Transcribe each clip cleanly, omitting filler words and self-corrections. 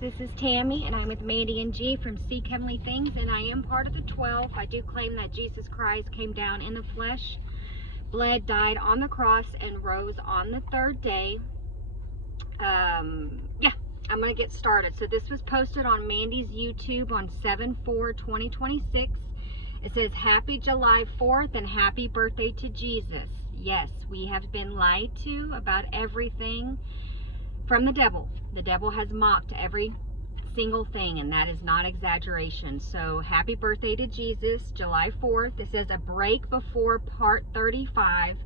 This is Tammy, and I'm with Mandy and G from Seek Heavenly Things, and I am part of the 12. I do claim that Jesus Christ came down in the flesh, bled, died on the cross, and rose on the third day. Yeah, I'm going to get started. So this was posted on Mandy's YouTube on 7/4/2026. It says, Happy July 4th and happy birthday to Jesus. Yes, we have been lied to about everything from the devil. The devil has mocked every single thing, and that is not exaggeration. So happy birthday to Jesus, July 4th. It says a break before part 35,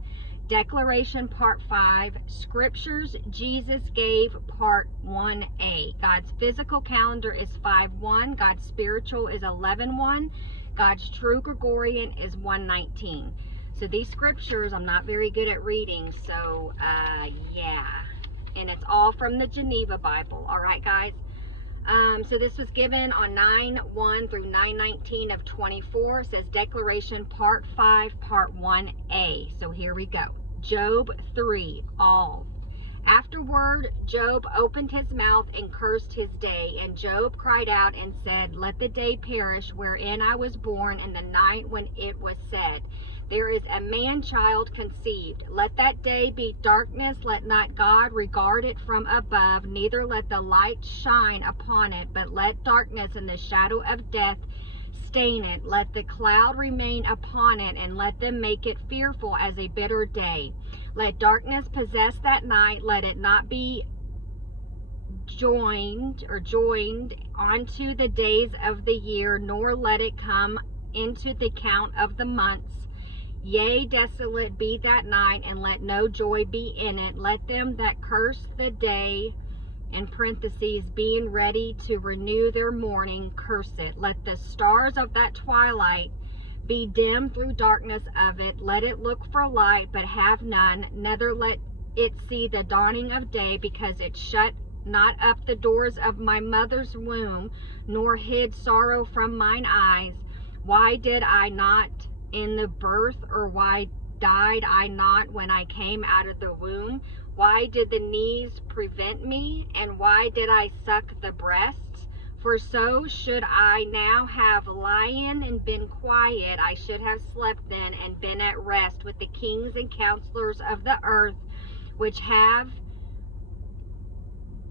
declaration part 5, scriptures Jesus gave part 1a. God's physical calendar is 5/1, God's spiritual is 11/1, God's true Gregorian is 1/19. So these scriptures, I'm not very good at reading, so yeah. And it's all from the Geneva Bible. All right, guys. So this was given on 9/1 through 9/19 of 24. It says Declaration Part 5, Part 1a. So here we go. Job 3, all. Afterward, Job opened his mouth and cursed his day. And Job cried out and said, Let the day perish wherein I was born, and the night when it was said, There is a man-child conceived. Let that day be darkness. Let not God regard it from above. Neither let the light shine upon it, but let darkness and the shadow of death stain it. Let the cloud remain upon it, and let them make it fearful as a bitter day. Let darkness possess that night. Let it not be joined onto the days of the year, nor let it come into the count of the months. Yea, desolate be that night, and let no joy be in it. Let them that curse the day, in parentheses, being ready to renew their mourning, curse it. Let the stars of that twilight be dim through darkness of it. Let it look for light, but have none. Neither let it see the dawning of day, because it shut not up the doors of my mother's womb, nor hid sorrow from mine eyes. Why did I not in the birth, or why died I not when I came out of the womb? Why did the knees prevent me, and why did I suck the breasts? For so should I now have lain and been quiet. I should have slept then and been at rest with the kings and counselors of the earth, which have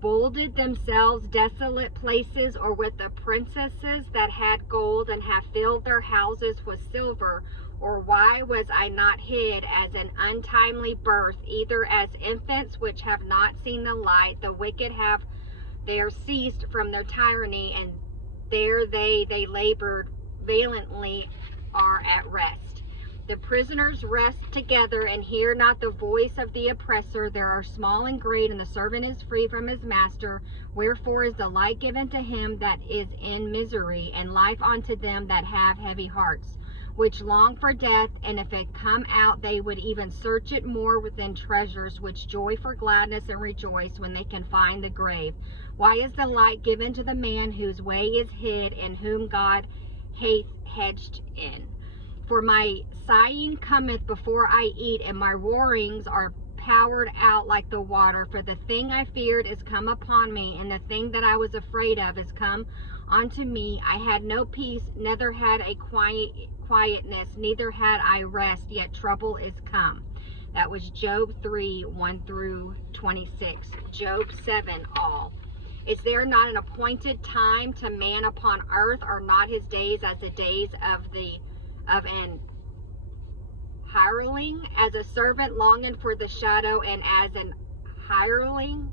builded themselves desolate places, or with the princesses that had gold and have filled their houses with silver. Or why was I not hid as an untimely birth, either as infants which have not seen the light? The wicked have there ceased from their tyranny, and there they labored valiantly are at rest. The prisoners rest together and hear not the voice of the oppressor. There are small and great, and the servant is free from his master. Wherefore is the light given to him that is in misery, and life unto them that have heavy hearts, which long for death, and if it come out, they would even search it more within treasures, which joy for gladness and rejoice when they can find the grave. Why is the light given to the man whose way is hid, and whom God hath hedged in? For my sighing cometh before I eat, and my roarings are poured out like the water. For the thing I feared is come upon me, and the thing that I was afraid of is come unto me. I had no peace, neither had a quietness, neither had I rest, yet trouble is come. That was Job 3, 1 through 26. Job 7, all. Is there not an appointed time to man upon earth? Are not his days as the days of an hireling? As a servant longing for the shadow, and as an hireling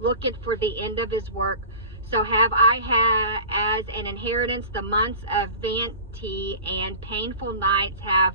looketh for the end of his work, so have I had as an inheritance the months of vanity, and painful nights have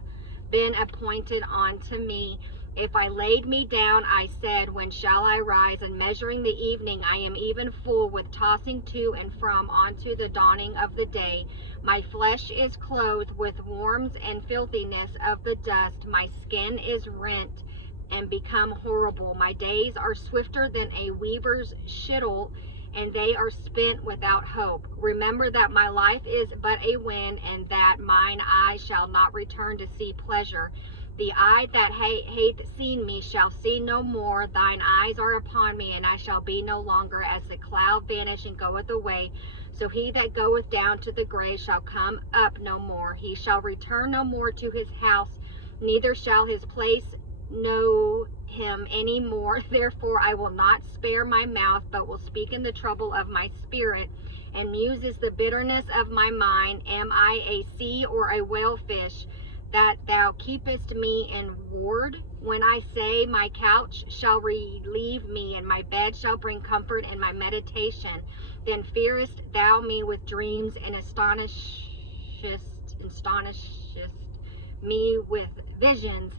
been appointed unto me. If I laid me down, I said, When shall I rise? And measuring the evening, I am even full with tossing to and from unto the dawning of the day. My flesh is clothed with worms and filthiness of the dust. My skin is rent and become horrible. My days are swifter than a weaver's shuttle, and they are spent without hope. Remember that my life is but a wind, and that mine eyes shall not return to see pleasure. The eye that hath seen me shall see no more. Thine eyes are upon me, and I shall be no longer. As the cloud vanish and goeth away, so he that goeth down to the grave shall come up no more. He shall return no more to his house, neither shall his place know him any more. Therefore I will not spare my mouth, but will speak in the trouble of my spirit, and muse is the bitterness of my mind. Am I a sea or a whale fish, that thou keepest me in ward? When I say, my couch shall relieve me, and my bed shall bring comfort in my meditation, then fearest thou me with dreams, and astonishest me with visions.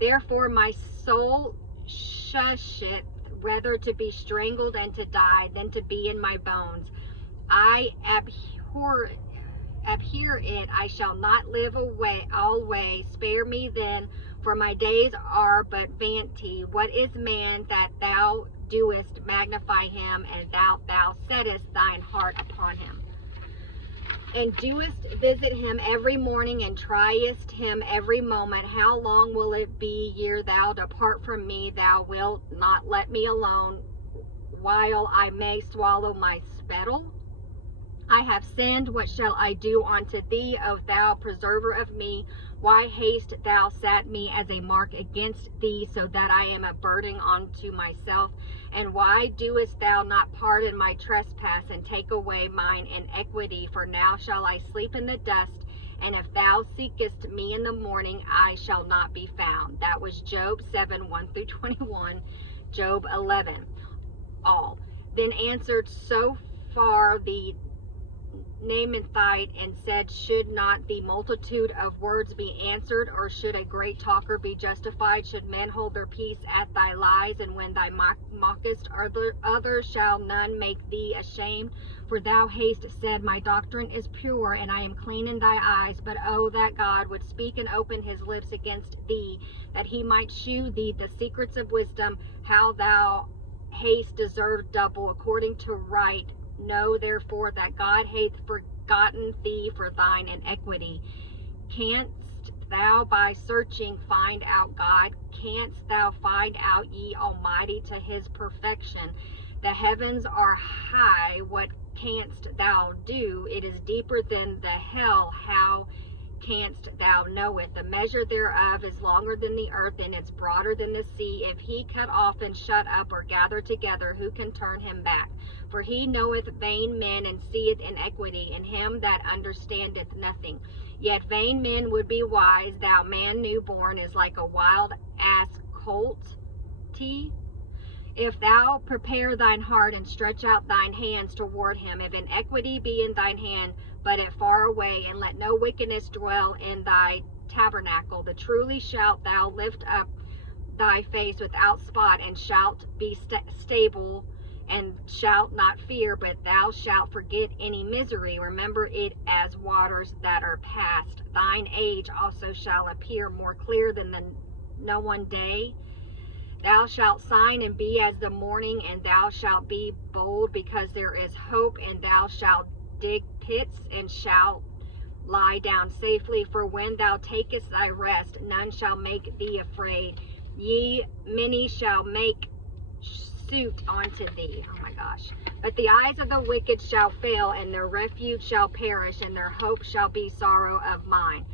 Therefore my soul shusheth, rather to be strangled and to die than to be in my bones. I abhor it, I shall not live always. Spare me then, for my days are but vanity. What is man that thou doest magnify him, and thou settest thine heart upon him? And doest visit him every morning, and triest him every moment. How long will it be ere thou depart from me? Thou wilt not let me alone, while I may swallow my spittle. I have sinned, what shall I do unto thee, O thou preserver of me? Why hast thou set me as a mark against thee, so that I am a burden unto myself? And why doest thou not pardon my trespass, and take away mine iniquity? For now shall I sleep in the dust, and if thou seekest me in the morning, I shall not be found. That was Job 7, 1 through 21, Job 11. All. Then answered so far the Namathite, and said, should not the multitude of words be answered, or should a great talker be justified? Should men hold their peace at thy lies, and when thou mockest others, shall none make thee ashamed? For thou hast said, my doctrine is pure, and I am clean in thy eyes. But oh, that God would speak and open his lips against thee, that he might shew thee the secrets of wisdom. How thou hast deserved double according to right. Know therefore that God hath forgotten thee for thine iniquity. Canst thou by searching find out God? Canst thou find out ye Almighty to his perfection? The heavens are high, what canst thou do? It is deeper than the hell, how canst thou know it? The measure thereof is longer than the earth, and it's broader than the sea. If he cut off and shut up, or gather together, who can turn him back? For he knoweth vain men, and seeth iniquity in him that understandeth nothing. Yet vain men would be wise. Thou man newborn is like a wild ass colt. If thou prepare thine heart, and stretch out thine hands toward him, if iniquity be in thine hand, but it far away, and let no wickedness dwell in thy tabernacle, the truly shalt thou lift up thy face without spot, and shalt be stable, and shalt not fear, but thou shalt forget any misery. Remember it as waters that are past. Thine age also shall appear more clear than the noonday. Thou shalt shine and be as the morning, and thou shalt be bold, because there is hope, and thou shalt dig pits, and shalt lie down safely. For when thou takest thy rest, none shall make thee afraid. Many shall make suit unto thee. Oh my gosh. But the eyes of the wicked shall fail, and their refuge shall perish, and their hope shall be sorrow of mine.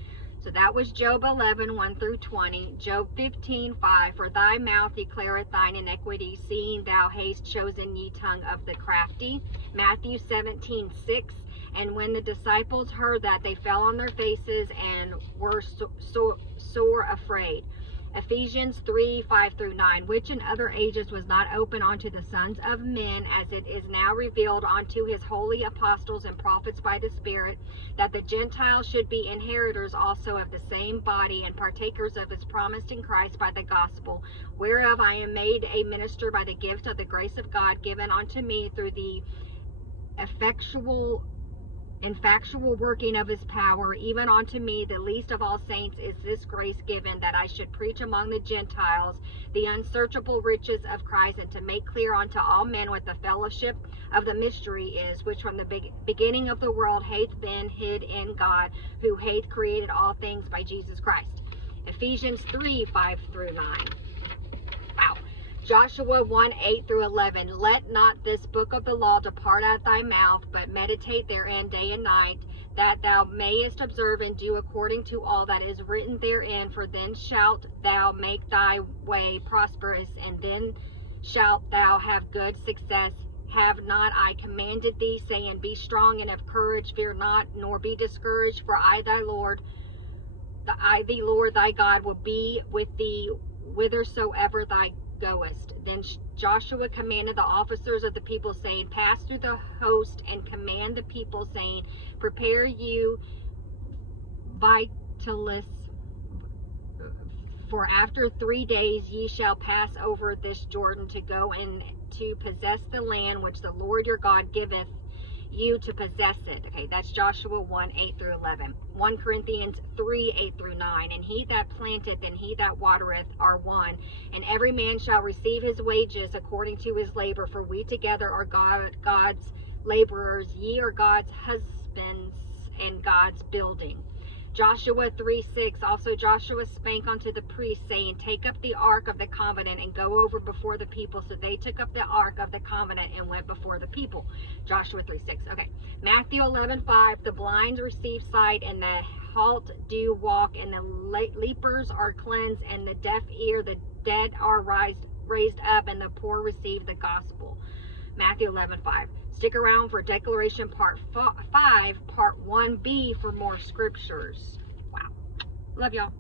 So that was Job 11, 1 through 20. Job 15, 5. For thy mouth declareth thine iniquity, seeing thou hast chosen ye tongue of the crafty. Matthew 17, 6. And when the disciples heard that, they fell on their faces and were sore afraid. Ephesians 3, 5 through 9, which in other ages was not open unto the sons of men, as it is now revealed unto his holy apostles and prophets by the Spirit, that the Gentiles should be inheritors also of the same body, and partakers of his promise in Christ by the gospel, whereof I am made a minister by the gift of the grace of God given unto me through the effectual working of his power. Even unto me, the least of all saints, is this grace given, that I should preach among the Gentiles the unsearchable riches of Christ, and to make clear unto all men what the fellowship of the mystery is, which from the beginning of the world hath been hid in God, who hath created all things by Jesus Christ. Ephesians 3, 5 through 9. Wow. Joshua 1, 8 through 11. Let not this book of the law depart out of thy mouth, but meditate therein day and night, that thou mayest observe and do according to all that is written therein. For then shalt thou make thy way prosperous, and then shalt thou have good success. Have not I commanded thee, saying, Be strong and of courage, fear not, nor be discouraged, for I the Lord thy God will be with thee whithersoever thou goest. Then Joshua commanded the officers of the people, saying, Pass through the host and command the people, saying, Prepare you vitalis, for after 3 days ye shall pass over this Jordan to go and to possess the land which the Lord your God giveth you to possess it. Okay, that's Joshua 1, 8 through 11. 1 Corinthians 3, 8 through 9. And he that planteth and he that watereth are one, and every man shall receive his wages according to his labor. For we together are God's laborers. Ye are God's husbands and God's building. Joshua 3, 6. Also Joshua spake unto the priests, saying, Take up the ark of the covenant and go over before the people. So they took up the ark of the covenant and went before the people. Joshua 3, 6. Okay. Matthew 11, 5. The blind receive sight, and the halt do walk, and the lepers are cleansed, and the deaf ear, the dead are raised up, and the poor receive the gospel. Matthew 11, 5. Stick around for Declaration Part 5, Part 1B for more scriptures. Wow. Love y'all.